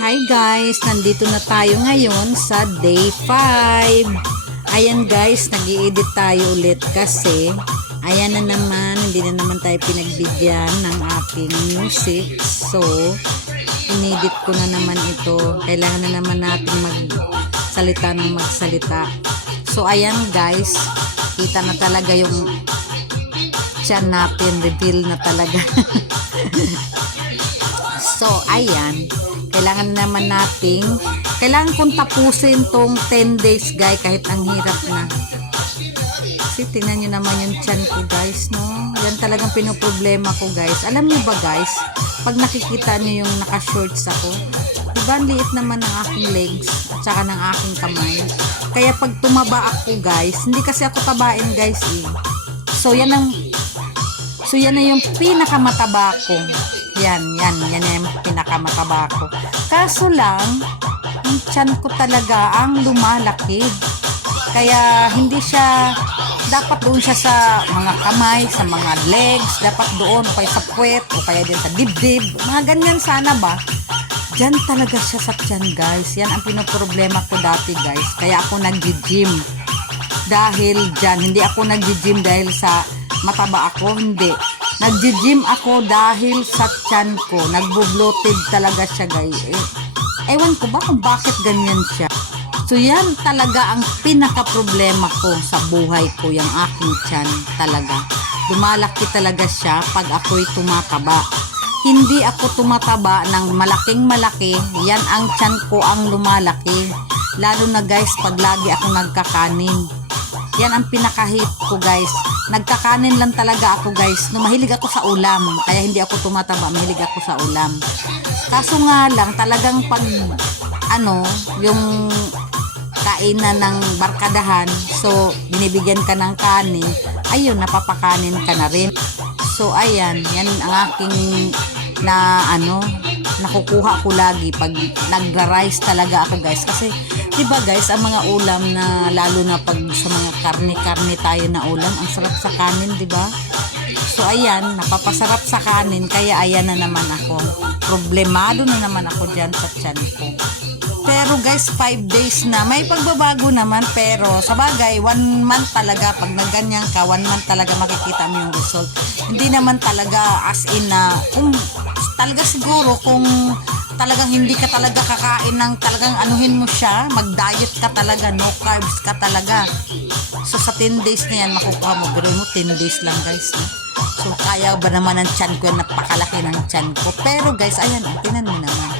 Hi guys, nandito na tayo ngayon sa day 5. Ayan guys, nag-i-edit tayo ulit kasi ayan na naman, hindi na naman tayo pinagbigyan ng ating music. So, inedit ko na naman ito. Kailangan na naman natin magsalita ng magsalita. So, ayan guys, kita na talaga yung tiyan natin, reveal na talaga. So, ayan. Kailangan naman kailangan kong tapusin tong 10 days guys, kahit ang hirap na. Kasi tingnan nyo naman yung tiyan ko guys, no? Yan talagang pinoproblema ko guys. Alam nyo ba guys, pag nakikita nyo yung naka-shorts ako, diba ang liit naman ng aking legs at saka ng aking kamay. Kaya pag tumaba ako guys, hindi kasi ako tabain guys eh. So yan na yung pinakamataba ko. Yan yung pinakamataba ko. Kaso lang, yung tiyan ko talaga ang lumalaki. Kaya hindi siya, dapat doon siya sa mga kamay, sa mga legs, dapat doon, o kaya sa puwet, o kaya din sa dibdib. Mga ganyan sana ba? Diyan talaga siya sa tiyan guys. Yan ang pinoproblema ko dati guys. Kaya ako nag-gym. Dahil dyan, hindi ako nag-gym dahil sa mataba ako, hindi. Nag-gym ako dahil sa tiyan ko. Nagbo-bloated talaga siya guys. Ewan ko ba kung bakit ganyan siya. So yan talaga ang pinaka-problema ko sa buhay ko, yung aking tiyan talaga. Lumalaki talaga siya pag ako'y tumataba. Hindi ako tumataba ng malaking malaki. Yan ang tiyan ko ang lumalaki. Lalo na guys pag lagi ako nagkakanin. Yan ang pinakahit ko guys. Nagkakanin lang talaga ako guys. No, mahilig ako sa ulam. Kaya hindi ako tumataba. Mahilig ako sa ulam. Kaso nga lang talagang pag yung kainan ng barkadahan. So, binibigyan ka ng kanin. Ayun, napapakanin ka na rin. So, ayan. Yan ang aking nakukuha ko lagi pag nagra-rice talaga ako guys. Kasi diba guys, ang mga ulam na lalo na pag sa mga karne tayo na ulam, ang sarap sa kanin, diba? So ayan, napapasarap sa kanin, kaya ayan na naman ako. Problemado na naman ako dyan sa tiyan ko. Pero guys, 5 days na. May pagbabago naman, pero sa bagay, 1 month talaga. Pag nagganyan ka, 1 month talaga makikita mo yung result. Hindi naman talaga as in na, kung talaga siguro, kung talagang hindi ka talaga kakain ng talagang anuhin mo siya, mag-diet ka talaga, no carbs ka talaga. So sa 10 days na yan, makukuha mo. Pero mo 10 days lang guys. No? So kaya ba naman ang tiyan ko, napakalaki ng tiyan ko. Pero guys, ayan, tinan mo naman.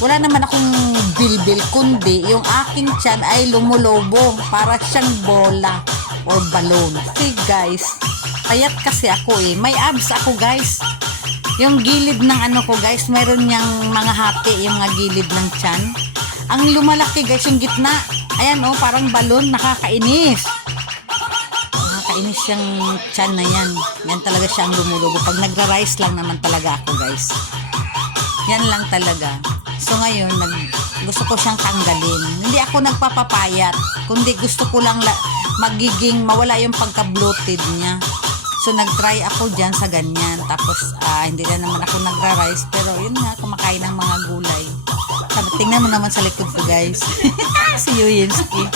Wala naman akong bilbil, kundi yung aking tiyan ay lumulobo para siyang bola or balon. See guys, payat kasi ako eh. May abs ako guys. Yung gilid ng ko guys, mayroon niyang mga hati, yung mga gilid ng tiyan. Ang lumalaki guys, yung gitna. Ayan oh, parang balon, nakakainis. Nakakainis yung tiyan na yan. Yan talaga siyang lumulobo. Pag nagra-rice lang naman talaga ako guys. Yan lang talaga. So ngayon, gusto ko siyang tanggalin. Hindi ako nagpapapayat, kundi gusto ko lang mawala yung pagka-bloated niya. So nag-try ako dyan sa ganyan. Tapos hindi na naman ako nagra-rice, pero yun nga, kumakain ng mga gulay. Tingnan mo naman sa likod ko guys. Si Yuyinski.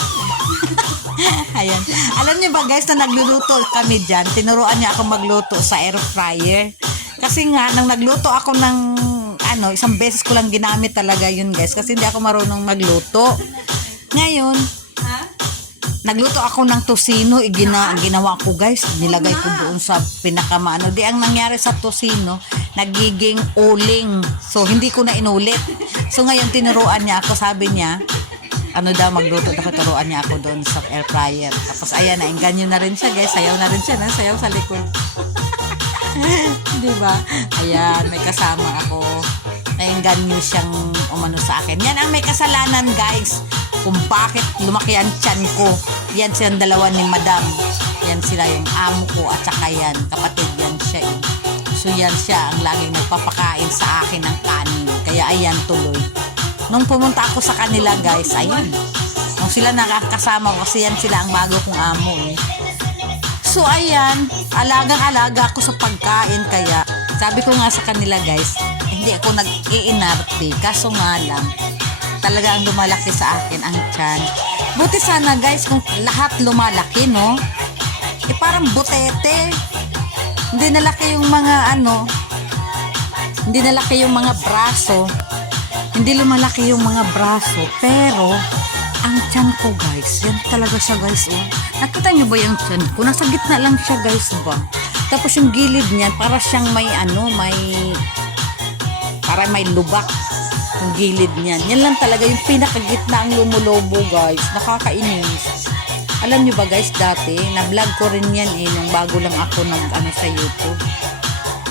Ayan. Alam niyo ba guys, na nagluluto kami dyan, tinuruan niya ako magluto sa air fryer. Kasi nga, nang nagluto ako ng isang beses ko lang ginamit talaga yun guys, kasi hindi ako marunong magluto. Ngayon, nagluto ako ng tosino, ginawa ko guys, nilagay ko doon sa pinakamaano. Di ang nangyari sa tosino, nagiging uling. So, hindi ko na inulit. So, ngayon, tinuruan niya ako, sabi niya, magluto, turuan niya ako doon sa air fryer. Tapos, ayan, naingganyo na rin siya guys, sayaw na rin siya, sayaw sa likod. Diba? Ayan, may kasama ako. Naingganyo siyang umano sa akin. Yan ang may kasalanan guys, kung bakit lumaki ang tiyan ko. Yan silang dalawa ni Madam. Yan sila yung amo ko at saka yan, kapatid yan siya eh. So yan siya ang laging nagpapakain sa akin ng kanin. Kaya ayan, tuloy. Nung pumunta ako sa kanila guys, ayan. Nung sila nakakasama ko, kasi yan sila ang bago kong amo eh. So ayan, alagang-alaga ako sa pagkain, kaya sabi ko nga sa kanila guys, hindi ako nag-iinarte. Kaso nga lang, talaga ang lumalaki sa akin ang tiyan. Buti sana guys kung lahat lumalaki, no? Parang butete. Hindi nalaki yung mga hindi nalaki yung mga braso. Hindi lumalaki yung mga braso. Pero, ang tiyan ko guys, yan talaga siya guys. Oh. Nakita nyo ba yung tiyan ko? Nasa gitna lang siya guys ba? Tapos yung gilid niyan, para siyang para may lubak. Yung gilid niyan. Yan lang talaga yung pinakagitna ang lumulobo guys. Nakakainis. Alam nyo ba guys, dati, na-vlog ko rin yan nung bago lang ako sa YouTube.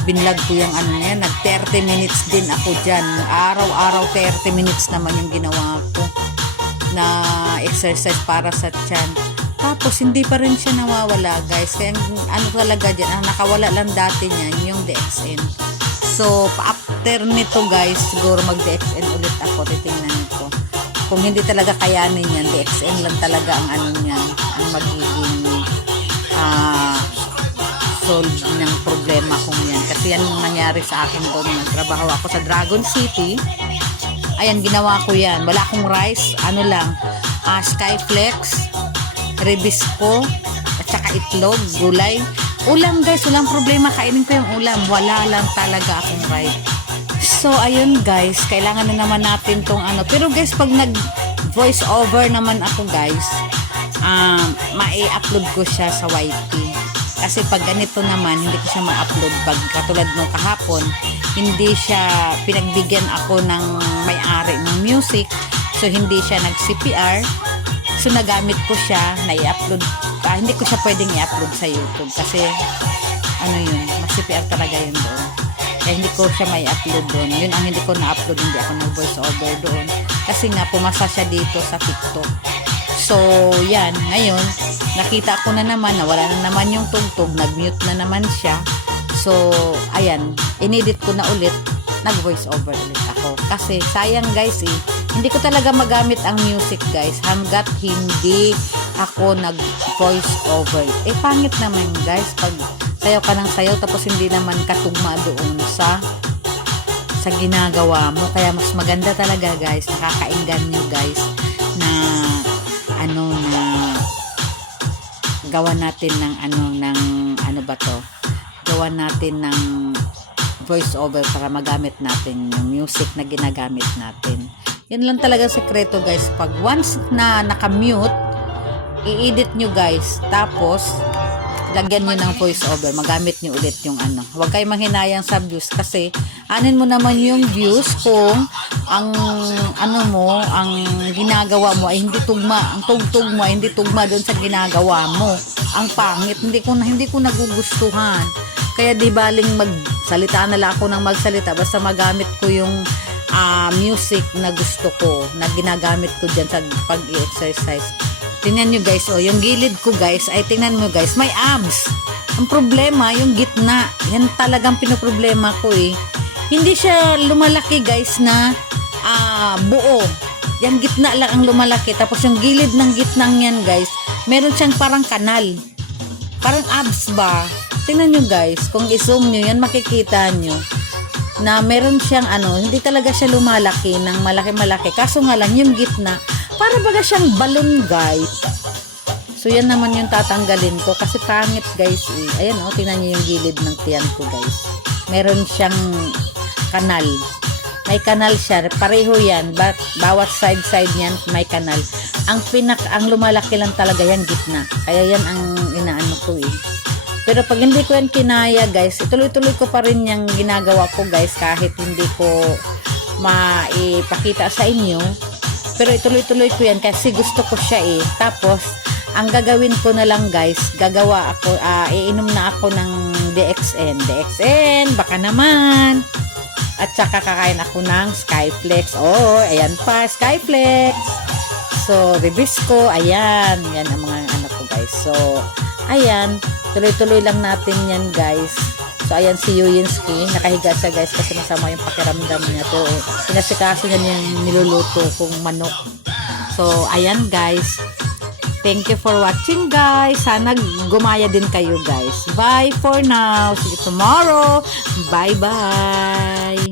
Binlog ko yung nag 30 minutes din ako dyan. Araw-araw 30 minutes naman yung ginawa ko na exercise para sa tiyan. Tapos, hindi pa rin siya nawawala guys. Kaya talaga dyan, ang nakawala lang dati niyan, yung DXN. So, after nito guys, siguro mag-DXN ulit ako, titingnan ko. Kung hindi talaga kayanin yan, DXN lang talaga ang niyan, ang magiging solve ng problema kong yan. Kasi yan yung nangyari sa akin doon. Nagtrabaho ako sa Dragon City. Ayan, ginawa ko yan. Wala akong rice, Skyflex, Rebisco, at saka itlog, gulay. Ulam guys, walang problema. Kainin ko yung ulam. Wala lang talaga akong rice. So, ayun guys, kailangan na naman natin tong Pero guys, pag nag-voice over naman ako guys, mai-upload ko siya sa YT. Kasi pag ganito naman, hindi ko siya ma-upload. Pag katulad nung kahapon, hindi siya, pinagbigyan ako ng may-ari ng music. So, hindi siya nag-CPR. So, nagamit ko siya, na-i-upload. Hindi ko siya pwedeng i-upload sa YouTube. Kasi, mas-CPR talaga yun doon. Kaya hindi ko siya may upload doon. Yun ang hindi ko na-upload, hindi ako nag-voice over doon. Kasi nga, pumasa siya dito sa TikTok. So, yan. Ngayon, nakita ko na naman na wala na naman yung tugtog. Nag-mute na naman siya. So, ayan. Inedit ko na ulit. Nag-voice over ulit ako. Kasi, sayang guys hindi ko talaga magamit ang music guys. Hanggat hindi ako nag-voice over. Pangit naman guys. Pag sayaw ka ng sayaw tapos hindi naman katugma doon sa ginagawa mo. Kaya mas maganda talaga guys. Nakakainggan nyo guys na gawa natin gawa natin ng voice over para magamit natin yung music na ginagamit natin. Yan lang talaga sekreto guys. Pag once na naka-mute, i-edit nyo guys. Tapos, lagyan nyo ng voice over. Magamit nyo ulit yung Huwag kayo manghinayang sa views kasi anin mo naman yung views kung ang ginagawa mo ay hindi tugma. Ang tugtog mo ay hindi tugma doon sa ginagawa mo. Ang pangit. Hindi ko nagugustuhan. Kaya di baling magsalita na lang ako ng magsalita. Basta magamit ko yung music na gusto ko. Na ginagamit ko dyan sa pag-i-exercise. Tingnan nyo guys, yung gilid ko guys, ay tingnan mo guys, may abs. Ang problema, yung gitna, yan talagang pinoproblema ko Hindi siya lumalaki guys na buo. Yung gitna lang ang lumalaki. Tapos yung gilid ng gitnang yan guys, meron siyang parang kanal. Parang abs ba? Tingnan nyo guys, kung i-zoom nyo yan, makikita nyo na meron siyang hindi talaga siya lumalaki ng malaki-malaki. Kaso nga lang, yung gitna, para baga siyang balon guys. So yan naman yung tatanggalin ko kasi pangit guys Ayan tingnan niyo yung gilid ng tiyan ko guys. Meron siyang kanal. May kanal siya. Pareho yan. Bawat side niyan may kanal. Ang lumalaki lang talaga yan gitna. Kaya yan ang inaano ko Pero pag hindi ko yan kinaya guys, ituloy-tuloy ko pa rin yung ginagawa ko guys kahit hindi ko maipakita sa inyo. Pero ituloy-tuloy ko yan kasi gusto ko siya Tapos, ang gagawin ko na lang guys, iinom na ako ng DXN. DXN, baka naman. At saka kakain ako ng Skyflex. Ayan pa, Skyflex. So, Rebisco, ayan. Yan ang mga ko guys. So, ayan. Tuloy-tuloy lang natin yan guys. So, ayan si Yuyinski. Nakahiga siya guys kasi masama yung pakiramdam niya. To, pinasikaso niya yung niluluto kong manok. So, ayan guys. Thank you for watching guys. Sana gumaya din kayo guys. Bye for now. See you tomorrow. Bye-bye.